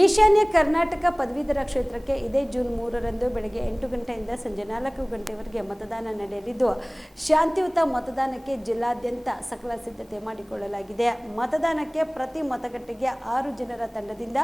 ಈಶಾನ್ಯ ಕರ್ನಾಟಕ ಪದವೀಧರ ಕ್ಷೇತ್ರಕ್ಕೆ ಇದೇ ಜೂನ್ 3ರಂದು ಬೆಳಗ್ಗೆ 8 ಗಂಟೆಯಿಂದ ಸಂಜೆ 4 ಗಂಟೆವರೆಗೆ ಮತದಾನ ನಡೆಯಲಿದ್ದು, ಶಾಂತಿಯುತ ಮತದಾನಕ್ಕೆ ಜಿಲ್ಲಾದ್ಯಂತ ಸಕಲ ಸಿದ್ಧತೆ ಮಾಡಿಕೊಳ್ಳಲಾಗಿದೆ. ಮತದಾನಕ್ಕೆ ಪ್ರತಿ ಮತಗಟ್ಟೆಗೆ 6 ಜನರ ತಂಡದಿಂದ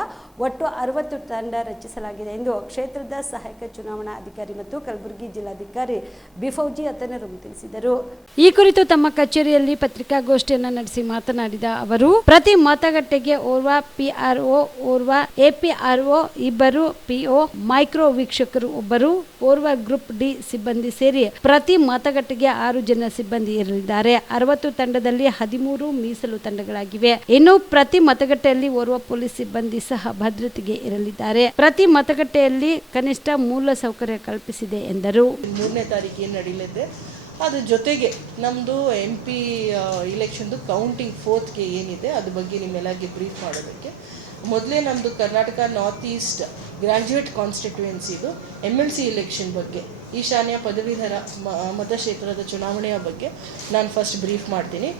ಒಟ್ಟು 60 ತಂಡ ರಚಿಸಲಾಗಿದೆ ಎಂದು ಕ್ಷೇತ್ರದ ಸಹಾಯಕ ಚುನಾವಣಾ ಅಧಿಕಾರಿ ಮತ್ತು ಕಲಬುರಗಿ ಜಿಲ್ಲಾಧಿಕಾರಿ ಬಿಫೌಜಿ ಅತನರು ತಿಳಿಸಿದರು. ಈ ಕುರಿತು ತಮ್ಮ ಕಚೇರಿಯಲ್ಲಿ ಪತ್ರಿಕಾಗೋಷ್ಠಿಯನ್ನು ನಡೆಸಿ ಮಾತನಾಡಿದ ಅವರು, ಪ್ರತಿ ಮತಗಟ್ಟೆಗೆ ಓರ್ವ ಪಿಆರ್ಒ, ಓರ್ವ ಎಪಿಆರ್ಒ, ಇಬ್ಬರು ಪಿಒ, ಮೈಕ್ರೋ ವೀಕ್ಷಕರು ಒಬ್ಬರು, ಓರ್ವ ಗ್ರೂಪ್ ಡಿ ಸಿಬ್ಬಂದಿ ಸೇರಿ ಪ್ರತಿ ಮತಗಟ್ಟೆಗೆ 6 ಜನ ಸಿಬ್ಬಂದಿ ಇರಲಿದ್ದಾರೆ. 60 ತಂಡದಲ್ಲಿ 13 ಮೀಸಲು ತಂಡಗಳಾಗಿವೆ. ಇನ್ನು ಪ್ರತಿ ಮತಗಟ್ಟೆಯಲ್ಲಿ ಓರ್ವ ಪೊಲೀಸ್ ಸಿಬ್ಬಂದಿ ಸಹ ಭದ್ರತೆಗೆ ಇರಲಿದ್ದಾರೆ. ಪ್ರತಿ ಮತಗಟ್ಟೆಯಲ್ಲಿ ಕನಿಷ್ಠ ಮೂಲ ಸೌಕರ್ಯ ಕಲ್ಪಿಸಿದೆ ಎಂದರು. 3ನೇ ತಾರೀಕಿಗೆ ನಡೆಯಲಿದೆ. ಅದ್ರ ಜೊತೆಗೆ ನಮ್ಮದು MP ಇಲೆಕ್ಷನ್ದು ಕೌಂಟಿಂಗ್ 4th ಏನಿದೆ ಅದ್ರ ಬಗ್ಗೆ ನಿಮ್ಮೆಲ್ಲರಿಗೆ ಬ್ರೀಫ್ ಮಾಡೋದಕ್ಕೆ ಮೊದಲೇ ನಮ್ಮದು ಕರ್ನಾಟಕ ನಾರ್ತ್ ಈಸ್ಟ್ ಗ್ರ್ಯಾಜುಯೇಟ್ ಕಾನ್ಸ್ಟಿಟ್ಯೂಯೆನ್ಸಿದು MLC ಇಲೆಕ್ಷನ್ ಬಗ್ಗೆ, ಈಶಾನ್ಯ ಪದವೀಧರ ಮತಕ್ಷೇತ್ರದ ಚುನಾವಣೆಯ ಬಗ್ಗೆ ನಾನು ಫಸ್ಟ್ ಬ್ರೀಫ್ ಮಾಡ್ತೀನಿ.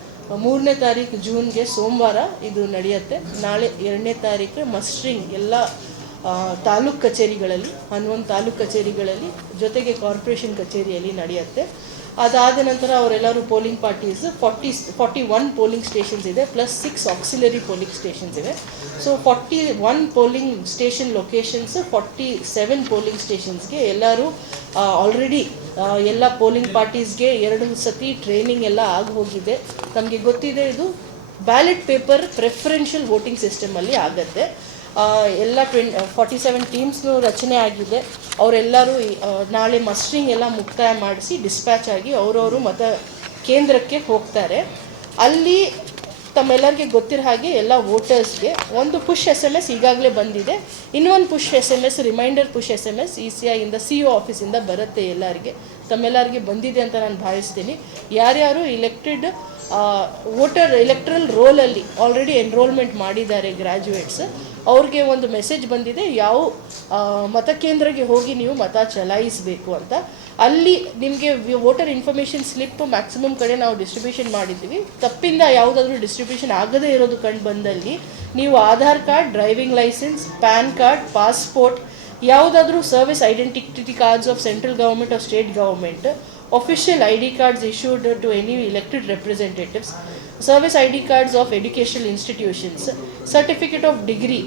3ನೇ ತಾರೀಕು ಜೂನ್ಗೆ ಸೋಮವಾರ ಇದು ನಡೆಯುತ್ತೆ. ನಾಳೆ 2ನೇ ತಾರೀಕು ಮಸ್ಟ್ರಿಂಗ್ ಎಲ್ಲ ತಾಲೂಕು ಕಚೇರಿಗಳಲ್ಲಿ, 11 ತಾಲೂಕು ಕಚೇರಿಗಳಲ್ಲಿ, ಜೊತೆಗೆ ಕಾರ್ಪೊರೇಷನ್ ಕಚೇರಿಯಲ್ಲಿ ನಡೆಯುತ್ತೆ. ಅದಾದ ನಂತರ ಅವರೆಲ್ಲರೂ ಪೋಲಿಂಗ್ ಪಾರ್ಟೀಸ್ 41 ಪೋಲಿಂಗ್ ಸ್ಟೇಷನ್ಸ್ ಇದೆ, ಪ್ಲಸ್ 6 ಆಕ್ಸಿಲರಿ ಪೋಲಿಂಗ್ ಸ್ಟೇಷನ್ಸ್ ಇವೆ. So 41 polling station locations, 47 polling ಸ್ಟೇಷನ್ಸ್ಗೆ ಎಲ್ಲರೂ ಆಲ್ರೆಡಿ ಎಲ್ಲ ಪೋಲಿಂಗ್ ಪಾರ್ಟೀಸ್ಗೆ 2 ಸತಿ ಟ್ರೈನಿಂಗ್ ಎಲ್ಲ ಆಗಿ ಹೋಗಿದೆ. ನಮಗೆ ಗೊತ್ತಿದೆ, ಇದು ಬ್ಯಾಲೆಟ್ ಪೇಪರ್ ಪ್ರೆಫರೆನ್ಷಿಯಲ್ ವೋಟಿಂಗ್ ಸಿಸ್ಟಮಲ್ಲಿ ಆಗುತ್ತೆ. ಎಲ್ಲ 47 ಟೀಮ್ಸ್ನು ರಚನೆ ಆಗಿದೆ. ಅವರೆಲ್ಲರೂ ನಾಳೆ ಮಸ್ಟ್ರಿಂಗ್ ಎಲ್ಲ ಮುಕ್ತಾಯ ಮಾಡಿಸಿ ಡಿಸ್ಪ್ಯಾಚ್ ಆಗಿ ಅವರವರು ಮತ ಕೇಂದ್ರಕ್ಕೆ ಹೋಗ್ತಾರೆ. ಅಲ್ಲಿ ತಮ್ಮೆಲ್ಲರಿಗೆ ಗೊತ್ತಿರೋ ಹಾಗೆ ಎಲ್ಲ ವೋಟರ್ಸ್ಗೆ ಒಂದು ಪುಷ್ SMS ಈಗಾಗಲೇ ಬಂದಿದೆ. ಇನ್ನೊಂದು push SMS, reminder push SMS ECI ಇಂದ CO ಆಫೀಸಿಂದ ಬರುತ್ತೆ. ತಮ್ಮೆಲ್ಲರಿಗೆ ಬಂದಿದೆ ಅಂತ ನಾನು ಭಾವಿಸ್ತೀನಿ. ಯಾರ್ಯಾರು ಇಲೆಕ್ಟೆಡ್ ವೋಟರ್ ಎಲೆಕ್ಟ್ರಲ್ ರೋಲಲ್ಲಿ ಆಲ್ರೆಡಿ ಎನ್ರೋಲ್ಮೆಂಟ್ ಮಾಡಿದ್ದಾರೆ ಗ್ರ್ಯಾಜುಯೇಟ್ಸ್, ಅವ್ರಿಗೆ ಒಂದು ಮೆಸೇಜ್ ಬಂದಿದೆ, ಯಾವ ಮತಕೇಂದ್ರಕ್ಕೆ ಹೋಗಿ ನೀವು ಮತ ಚಲಾಯಿಸಬೇಕು ಅಂತ. ಅಲ್ಲಿ ನಿಮಗೆ ವೋಟರ್ ಇನ್ಫಾರ್ಮೇಷನ್ ಸ್ಲಿಪ್ ಮ್ಯಾಕ್ಸಿಮಮ್ ಕಡೆ ನಾವು ಡಿಸ್ಟ್ರಿಬ್ಯೂಷನ್ ಮಾಡಿದ್ದೀವಿ. ತಪ್ಪಿಂದ ಯಾವುದಾದ್ರೂ ಡಿಸ್ಟ್ರಿಬ್ಯೂಷನ್ ಆಗದೇ ಇರೋದು ಕಂಡು ಬಂದಲ್ಲಿ ನೀವು Aadhaar card, driving licence, PAN card, passport, ಯಾವುದಾದ್ರೂ service identity cards of central government or state government, official ID cards issued to any elected representatives, service ID cards of educational institutions, certificate of degree,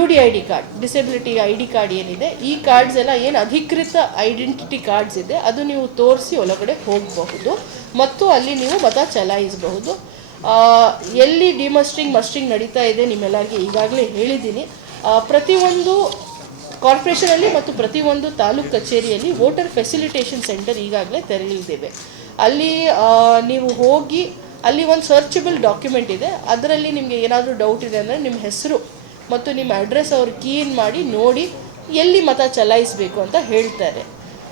UDID card, disability ID card ಏನಿದೆ, ಈ cards ಎಲ್ಲ ಏನು ಅಧಿಕೃತ identity cards ಇದೆ ಅದು ನೀವು ತೋರಿಸಿ ಒಳಗಡೆ ಹೋಗಬಹುದು ಮತ್ತು ಅಲ್ಲಿ ನೀವು ಮತ ಚಲಾಯಿಸಬಹುದು. ಎಲ್ಲಿ ಮಸ್ಟ್ರಿಂಗ್ ನಡೀತಾ ಇದೆ ನಿಮ್ಮೆಲ್ಲರಿಗೆ ಈಗಾಗಲೇ ಹೇಳಿದ್ದೀನಿ. ಪ್ರತಿಯೊಂದು ಕಾರ್ಪೊರೇಷನಲ್ಲಿ ಮತ್ತು ಪ್ರತಿಯೊಂದು ತಾಲೂಕು ಕಚೇರಿಯಲ್ಲಿ ವೋಟರ್ ಫೆಸಿಲಿಟೇಷನ್ ಸೆಂಟರ್ ಈಗಾಗಲೇ ತೆರೆಯಲಿದ್ದೇವೆ. ಅಲ್ಲಿ ನೀವು ಹೋಗಿ ಅಲ್ಲಿ ಒಂದು ಸರ್ಚಬಲ್ ಡಾಕ್ಯುಮೆಂಟ್ ಇದೆ. ಅದರಲ್ಲಿ ನಿಮಗೆ ಏನಾದರೂ ಡೌಟ್ ಇದೆ ಅಂದರೆ ನಿಮ್ಮ ಹೆಸರು ಮತ್ತು ನಿಮ್ಮ ಅಡ್ರೆಸ್ ಅವ್ರು ಕೀನ್ ಮಾಡಿ ನೋಡಿ ಎಲ್ಲಿ ಮತ ಚಲಾಯಿಸಬೇಕು ಅಂತ ಹೇಳ್ತಾರೆ.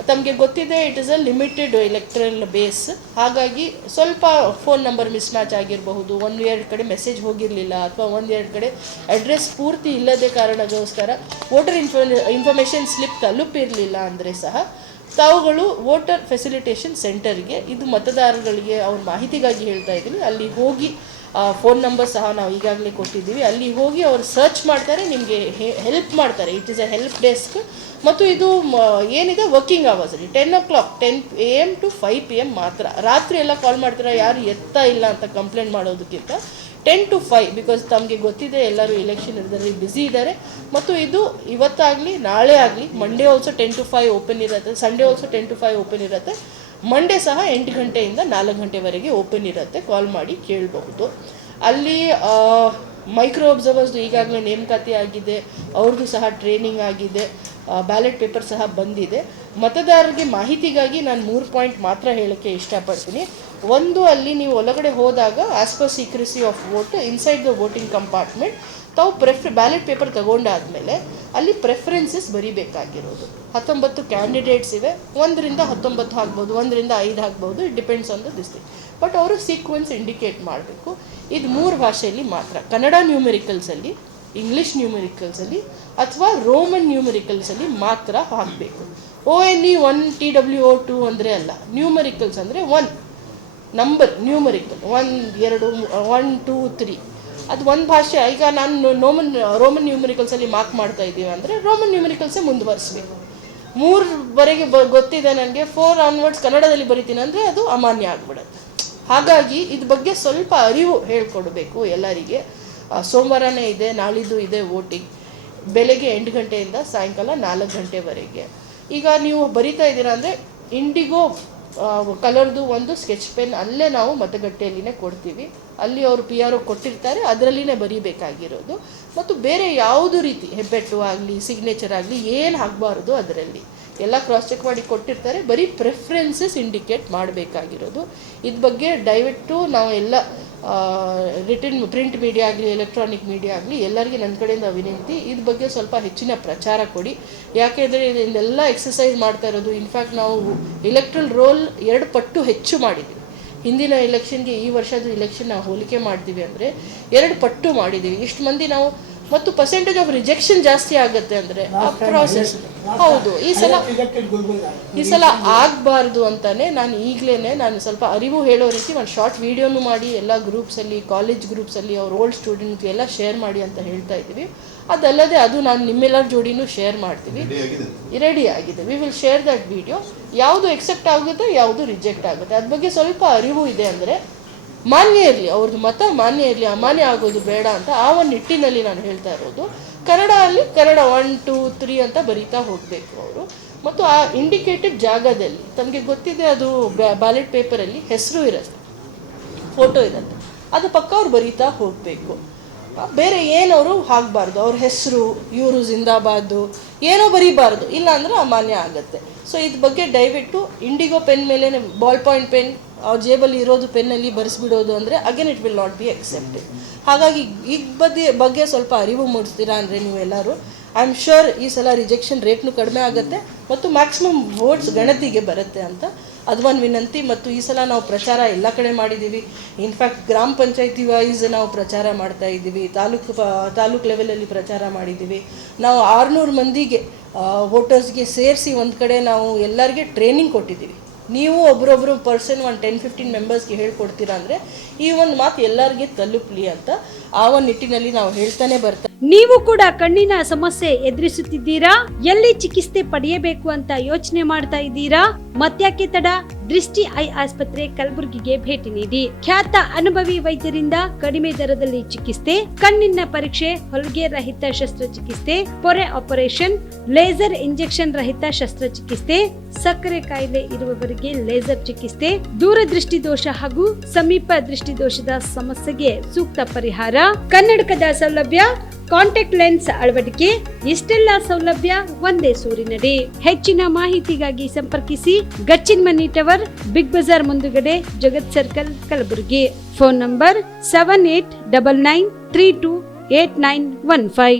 ತಮಗೆ ಗೊತ್ತಿದೆ, it is a limited electoral base. ಹಾಗಾಗಿ ಸ್ವಲ್ಪ ಫೋನ್ ನಂಬರ್ ಮಿಸ್ ಮ್ಯಾಚ್ ಆಗಿರಬಹುದು, 1-2 ಕಡೆ ಮೆಸೇಜ್ ಹೋಗಿರಲಿಲ್ಲ, ಅಥವಾ 1-2 ಕಡೆ ಅಡ್ರೆಸ್ ಪೂರ್ತಿ ಇಲ್ಲದೆ ಕಾರಣಕ್ಕೋಸ್ಕರ ವೋಟರ್ ಇನ್ಫಾರ್ಮೇಷನ್ ಸ್ಲಿಪ್ ತಲುಪಿರಲಿಲ್ಲ ಅಂದರೆ ಸಹ ತಾವುಗಳು ವೋಟರ್ ಫೆಸಿಲಿಟೇಷನ್ ಸೆಂಟರ್ಗೆ, ಇದು ಮತದಾರಗಳಿಗೆ ಅವ್ರ ಮಾಹಿತಿಗಾಗಿ ಹೇಳ್ತಾ ಇದ್ದೀನಿ, ಅಲ್ಲಿ ಹೋಗಿ ಫೋನ್ ನಂಬರ್ ಸಹ ನಾವು ಈಗಾಗಲೇ ಕೊಟ್ಟಿದ್ದೀವಿ. ಅಲ್ಲಿ ಹೋಗಿ ಅವರು ಸರ್ಚ್ ಮಾಡ್ತಾರೆ, ನಿಮಗೆ ಹೆಲ್ಪ್ ಮಾಡ್ತಾರೆ. It is a help desk ಮತ್ತು ಇದು ಏನಿದೆ working ಅವರ್ಸಲ್ಲಿ 10 o'clock 10 AM to 5 PM ಮಾತ್ರ. ರಾತ್ರಿ ಎಲ್ಲ ಕಾಲ್ ಮಾಡ್ತೀರಾ, ಯಾರು ಎತ್ತಾ ಇಲ್ಲ ಅಂತ ಕಂಪ್ಲೇಂಟ್ ಮಾಡೋದಕ್ಕಿಂತ 10 to 5, ಬಿಕಾಸ್ ತಮಗೆ ಗೊತ್ತಿದೆ ಎಲ್ಲರೂ ಇಲೆಕ್ಷನ್ ಇದರಲ್ಲಿ ಬ್ಯುಸಿ ಇದ್ದಾರೆ. ಮತ್ತು ಇದು ಇವತ್ತಾಗಲಿ ನಾಳೆ ಆಗಲಿ, ಮಂಡೇ ಆಲ್ಸೋ 10 to 5 ಓಪನ್ ಇರುತ್ತೆ, ಸಂಡೇ ಆಲ್ಸೋ 10 to 5 ಓಪನ್ ಇರುತ್ತೆ, ಮಂಡೇ ಸಹ 8 ಗಂಟೆಯಿಂದ 4 ಗಂಟೆವರೆಗೆ ಓಪನ್ ಇರುತ್ತೆ. ಕಾಲ್ ಮಾಡಿ ಕೇಳಬಹುದು. ಅಲ್ಲಿ ಮೈಕ್ರೋ ಅಬ್ಸರ್ವರ್ಸ್ದು ಈಗಾಗಲೇ ನೇಮಕಾತಿ ಆಗಿದೆ, ಅವ್ರದ್ದು ಸಹ ಟ್ರೈನಿಂಗ್ ಆಗಿದೆ, ಬ್ಯಾಲೆಟ್ ಪೇಪರ್ ಸಹ ಬಂದಿದೆ. ಮತದಾರರಿಗೆ ಮಾಹಿತಿಗಾಗಿ ನಾನು 3 ಪಾಯಿಂಟ್ ಮಾತ್ರ ಹೇಳೋಕ್ಕೆ ಇಷ್ಟಪಡ್ತೀನಿ. ಒಂದು, ಅಲ್ಲಿ ನೀವು ಒಳಗಡೆ ಹೋದಾಗ as per secrecy of vote inside the voting compartment ತಾವು ಬ್ಯಾಲೆಟ್ ಪೇಪರ್ ತಗೊಂಡಾದಮೇಲೆ ಅಲ್ಲಿ ಪ್ರೆಫರೆನ್ಸಸ್ ಬರೀಬೇಕಾಗಿರೋದು 19 ಕ್ಯಾಂಡಿಡೇಟ್ಸ್ ಇವೆ. 1ರಿಂದ 19 ಆಗ್ಬೋದು, 1ರಿಂದ 5 ಆಗ್ಬೋದು, it depends on the this thing. But ಅವರು ಸೀಕ್ವೆನ್ಸ್ ಇಂಡಿಕೇಟ್ ಮಾಡಬೇಕು. ಇದು 3 ಭಾಷೆಯಲ್ಲಿ ಮಾತ್ರ, ಕನ್ನಡ ನ್ಯೂಮೆರಿಕಲ್ಸಲ್ಲಿ, ಇಂಗ್ಲೀಷ್ ನ್ಯೂಮೆರಿಕಲ್ಸಲ್ಲಿ ಅಥವಾ ರೋಮನ್ ನ್ಯೂಮೆರಿಕಲ್ಸಲ್ಲಿ ಮಾತ್ರ ಹಾಕಬೇಕು. ONE 1 TWO 2 ಅಂದರೆ ಅಲ್ಲ. ನ್ಯೂಮೆರಿಕಲ್ಸ್ ಅಂದರೆ 1 ನಂಬರ್, ನ್ಯೂಮರಿಕಲ್ 1 2 1 2 3 ಅದು ಒಂದು ಭಾಷೆ. ಈಗ ನಾನು ರೋಮನ್ ನ್ಯೂಮರಿಕಲ್ಸಲ್ಲಿ ಮಾರ್ಕ್ ಮಾಡ್ತಾ ಇದ್ದೀವಿ ಅಂದರೆ ರೋಮನ್ ನ್ಯೂಮರಿಕಲ್ಸೇ ಮುಂದುವರಿಸ್ಬೇಕು. 3ವರೆಗೆ ಗೊತ್ತಿದೆ ನನಗೆ, 4 ಆನ್ವರ್ಡ್ಸ್ ಕನ್ನಡದಲ್ಲಿ ಬರಿತೀನಿ ಅಂದರೆ ಅದು ಅಮಾನ್ಯ ಆಗಿಬಿಡುತ್ತೆ. ಹಾಗಾಗಿ ಇದ್ರ ಬಗ್ಗೆ ಸ್ವಲ್ಪ ಅರಿವು ಹೇಳ್ಕೊಡ್ಬೇಕು ಎಲ್ಲರಿಗೆ. ಸೋಮವಾರನೇ ಇದೆ, ನಾಳಿದ್ದು ಇದೆ ವೋಟಿಂಗ್, ಬೆಳಗ್ಗೆ 8 ಗಂಟೆಯಿಂದ ಸಾಯಂಕಾಲ 4 ಗಂಟೆವರೆಗೆ. ಈಗ ನೀವು ಬರಿತಾ ಇದ್ದೀರಾ ಅಂದರೆ ಇಂಡಿಗೋ ಕಲರ್ದು ಒಂದು ಸ್ಕೆಚ್ ಪೆನ್ ಅಲ್ಲೇ ನಾವು ಮತಗಟ್ಟೆಯಲ್ಲಿನೇ ಕೊಡ್ತೀವಿ. ಅಲ್ಲಿ ಅವರು PRO ಕೊಟ್ಟಿರ್ತಾರೆ, ಅದರಲ್ಲಿನೇ ಬರೀಬೇಕಾಗಿರೋದು. ಮತ್ತು ಬೇರೆ ಯಾವುದು ರೀತಿ ಹೆಬ್ಬೆಟ್ಟು ಆಗಲಿ ಸಿಗ್ನೇಚರ್ ಆಗಲಿ ಏನು ಆಗಬಾರ್ದು, ಅದರಲ್ಲಿ ಎಲ್ಲ ಕ್ರಾಸ್ ಚೆಕ್ ಮಾಡಿ ಕೊಟ್ಟಿರ್ತಾರೆ. ಬರೀ ಪ್ರೆಫರೆನ್ಸಸ್ ಇಂಡಿಕೇಟ್ ಮಾಡಬೇಕಾಗಿರೋದು. ಇದ್ರ ಬಗ್ಗೆ ದಯವಿಟ್ಟು ನಾವು ಎಲ್ಲ ರಿಟರ್ನ್ ಪ್ರಿಂಟ್ ಮೀಡಿಯಾ ಆಗಲಿ ಎಲೆಕ್ಟ್ರಾನಿಕ್ ಮೀಡಿಯಾ ಆಗಲಿ ಎಲ್ಲರಿಗೆ ನನ್ನ ಕಡೆಯಿಂದ ವಿನಂತಿ, ಇದ್ರ ಬಗ್ಗೆ ಸ್ವಲ್ಪ ಹೆಚ್ಚಿನ ಪ್ರಚಾರ ಕೊಡಿ. ಯಾಕೆಂದರೆ ಇದೆಲ್ಲ ಎಕ್ಸಸೈಸ್ ಮಾಡ್ತಾ ಇರೋದು. ಇನ್ಫ್ಯಾಕ್ಟ್ ನಾವು ಎಲೆಕ್ಟ್ರಲ್ ರೋಲ್ 2 ಪಟ್ಟು ಹೆಚ್ಚು ಮಾಡಿದ್ದೀವಿ. ಹಿಂದಿನ ಎಲೆಕ್ಷನ್ಗೆ ಈ ವರ್ಷದ ಎಲೆಕ್ಷನ್ ನಾವು ಹೋಲಿಕೆ ಮಾಡ್ತೀವಿ ಅಂದರೆ 2 ಪಟ್ಟು ಮಾಡಿದ್ದೀವಿ. ಇಷ್ಟು ಮಂದಿ ನಾವು, ಮತ್ತು ಪರ್ಸೆಂಟೇಜ್ ಆಫ್ ರಿಜೆಕ್ಷನ್ ಜಾಸ್ತಿ ಆಗುತ್ತೆ ಅಂದರೆ ಆ ಪ್ರಾಸೆಸ್. ಹೌದು, ಈ ಸಲ ಆಗಬಾರ್ದು ಅಂತಾನೆ ನಾನು ಈಗಲೇ ನಾನು ಸ್ವಲ್ಪ ಅರಿವು ಹೇಳೋ ರೀತಿ ಒಂದು ಶಾರ್ಟ್ ವಿಡಿಯೋನು ಮಾಡಿ ಎಲ್ಲ ಗ್ರೂಪ್ಸಲ್ಲಿ, ಕಾಲೇಜ್ ಗ್ರೂಪ್ಸಲ್ಲಿ ಅವ್ರ ಓಲ್ಡ್ ಸ್ಟೂಡೆಂಟ್ಗೆ ಎಲ್ಲ ಶೇರ್ ಮಾಡಿ ಅಂತ ಹೇಳ್ತಾ ಇದ್ದೀವಿ. ಅದಲ್ಲದೆ ಅದು ನಾನು ನಿಮ್ಮೆಲ್ಲರ ಜೋಡಿನೂ ಶೇರ್ ಮಾಡ್ತೀವಿ. ರೆಡಿ ಆಗಿದೆ. We will share that video. ಯಾವುದು ಎಕ್ಸೆಪ್ಟ್ ಆಗುತ್ತೆ, ಯಾವುದು ರಿಜೆಕ್ಟ್ ಆಗುತ್ತೆ, ಅದ್ರ ಬಗ್ಗೆ ಸ್ವಲ್ಪ ಅರಿವು ಇದೆ ಅಂದರೆ ಮಾನ್ಯ ಇರಲಿ, ಅವ್ರದ್ದು ಮತ ಮಾನ್ಯ ಇರಲಿ, ಅಮಾನ್ಯ ಆಗೋದು ಬೇಡ ಅಂತ ಆ ಒಂದು ನಿಟ್ಟಿನಲ್ಲಿ ನಾನು ಹೇಳ್ತಾ ಇರೋದು. ಕನ್ನಡ 1, 2, 3 ಅಂತ ಬರೀತಾ ಹೋಗಬೇಕು ಅವರು. ಮತ್ತು ಆ ಇಂಡಿಕೇಟೆಡ್ ಜಾಗದಲ್ಲಿ ತಮಗೆ ಗೊತ್ತಿದೆ, ಅದು ಬ್ಯಾಲೆಟ್ ಪೇಪರಲ್ಲಿ ಹೆಸರು ಇರುತ್ತೆ, ಫೋಟೋ ಇರುತ್ತೆ, ಅದು ಪಕ್ಕ ಅವ್ರು ಬರೀತಾ ಹೋಗಬೇಕು. ಬೇರೆ ಏನವರು ಆಗಬಾರ್ದು, ಅವ್ರ ಹೆಸರು, ಇವರು ಜಿಂದಾಬಾದು ಏನೋ ಬರೀಬಾರ್ದು, ಇಲ್ಲಾಂದರೆ ಅಮಾನ್ಯ ಆಗುತ್ತೆ. ಸೊ ಇದ್ರ ಬಗ್ಗೆ ದಯವಿಟ್ಟು ಇಂಡಿಗೋ ಪೆನ್ ಮೇಲೆ ಬಾಲ್ ಪಾಯಿಂಟ್ ಪೆನ್ ಅವ್ರ ಜೇಬಲ್ಲಿ ಇರೋದು ಪೆನ್ನಲ್ಲಿ ಬರೆಸ್ಬಿಡೋದು ಅಂದರೆ again it will not be accepted. ಹಾಗಾಗಿ ಈ ಬಗ್ಗೆ ಸ್ವಲ್ಪ ಅರಿವು ಮೂಡಿಸ್ತೀರಾ ಅಂದರೆ ನೀವೆಲ್ಲರೂ, ಐ ಆಮ್ ಶ್ಯೂರ್ ಈ ಸಲ ರಿಜೆಕ್ಷನ್ ರೇಟ್ನು ಕಡಿಮೆ ಆಗುತ್ತೆ ಮತ್ತು ಮ್ಯಾಕ್ಸಿಮಮ್ ವೋಟ್ಸ್ ಗಣತಿಗೆ ಬರುತ್ತೆ ಅಂತ ಅದು ಒಂದು ವಿನಂತಿ. ಮತ್ತು ಈ ಸಲ ನಾವು ಪ್ರಚಾರ ಎಲ್ಲ ಕಡೆ ಮಾಡಿದ್ದೀವಿ. ಇನ್ಫ್ಯಾಕ್ಟ್ ಗ್ರಾಮ ಪಂಚಾಯತಿ ವೈಸ್ ನಾವು ಪ್ರಚಾರ ಮಾಡ್ತಾ ಇದ್ದೀವಿ, ತಾಲೂಕು ಲೆವೆಲಲ್ಲಿ ಪ್ರಚಾರ ಮಾಡಿದ್ದೀವಿ. ನಾವು 600 ಮಂದಿಗೆ ವೋಟರ್ಸ್ಗೆ ಸೇರಿಸಿ ಒಂದು ಕಡೆ ನಾವು ಎಲ್ಲರಿಗೆ ಟ್ರೈನಿಂಗ್ ಕೊಟ್ಟಿದ್ದೀವಿ. ನೀವು ಒಬ್ಬರೊಬ್ಬರು ಪರ್ಸನ್ 10-15 ಮೆಂಬರ್ಸ್ಗೆ ಹೇಳ್ಕೊಡ್ತೀರಾ ಅಂದರೆ ಈ ಒಂದು ಮಾತು ಎಲ್ಲರಿಗೆ ತಲುಪಲಿ ಅಂತ ಆ ಒಂದು ನಿಟ್ಟಿನಲ್ಲಿ ನಾವು ಹೇಳ್ತಾನೆ ಬರ್ತಾ. ನೀವು ಕೂಡ ಕಣ್ಣಿನ ಸಮಸ್ಯೆ ಎದುರಿಸುತ್ತಿದ್ದೀರಾ? ಎಲ್ಲಿ ಚಿಕಿತ್ಸೆ ಪಡೆಯಬೇಕು ಅಂತ ಯೋಚನೆ ಮಾಡ್ತಾ ಇದ್ದೀರಾ? ಮತ್ಯಾಕೆ ತಡ? ದೃಷ್ಟಿ ಐ ಆಸ್ಪತ್ರೆ ಕಲಬುರಗಿಗೆ ಭೇಟಿ ನೀಡಿ. ಖ್ಯಾತ ಅನುಭವಿ ವೈದ್ಯರಿಂದ ಕಡಿಮೆ ದರದಲ್ಲಿ ಚಿಕಿತ್ಸೆ, ಕಣ್ಣಿನ ಪರೀಕ್ಷೆ, ಹೊಲಿಗೆ ರಹಿತ ಶಸ್ತ್ರಚಿಕಿತ್ಸೆ, ಪೊರೆ ಆಪರೇಷನ್, ಲೇಸರ್ ಇಂಜೆಕ್ಷನ್ ರಹಿತ ಶಸ್ತ್ರಚಿಕಿತ್ಸೆ, ಸಕ್ಕರೆ ಕಾಯಿಲೆ ಇರುವವರಿಗೆ ಲೇಸರ್ ಚಿಕಿತ್ಸೆ, ದೂರದೃಷ್ಟಿ ದೋಷ ಹಾಗೂ ಸಮೀಪ ದೃಷ್ಟಿ ದೋಷದ ಸಮಸ್ಯೆಗೆ ಸೂಕ್ತ ಪರಿಹಾರ, ಕನ್ನಡಕದ ಸೌಲಭ್ಯ, ಕಾಂಟ್ಯಾಕ್ಟ್ ಲೆನ್ಸ್ ಅಳವಡಿಕೆ, ಇಷ್ಟೆಲ್ಲ ಸೌಲಭ್ಯ ಒಂದೇ ಸೂರಿನಡಿ. ಹೆಚ್ಚಿನ ಮಾಹಿತಿಗಾಗಿ ಸಂಪರ್ಕಿಸಿ Gachchin Mani tower, Big Bazaar ಮುಂದುಗಡೆ, Jagat circle, Kalaburagi. Phone number 7899328915.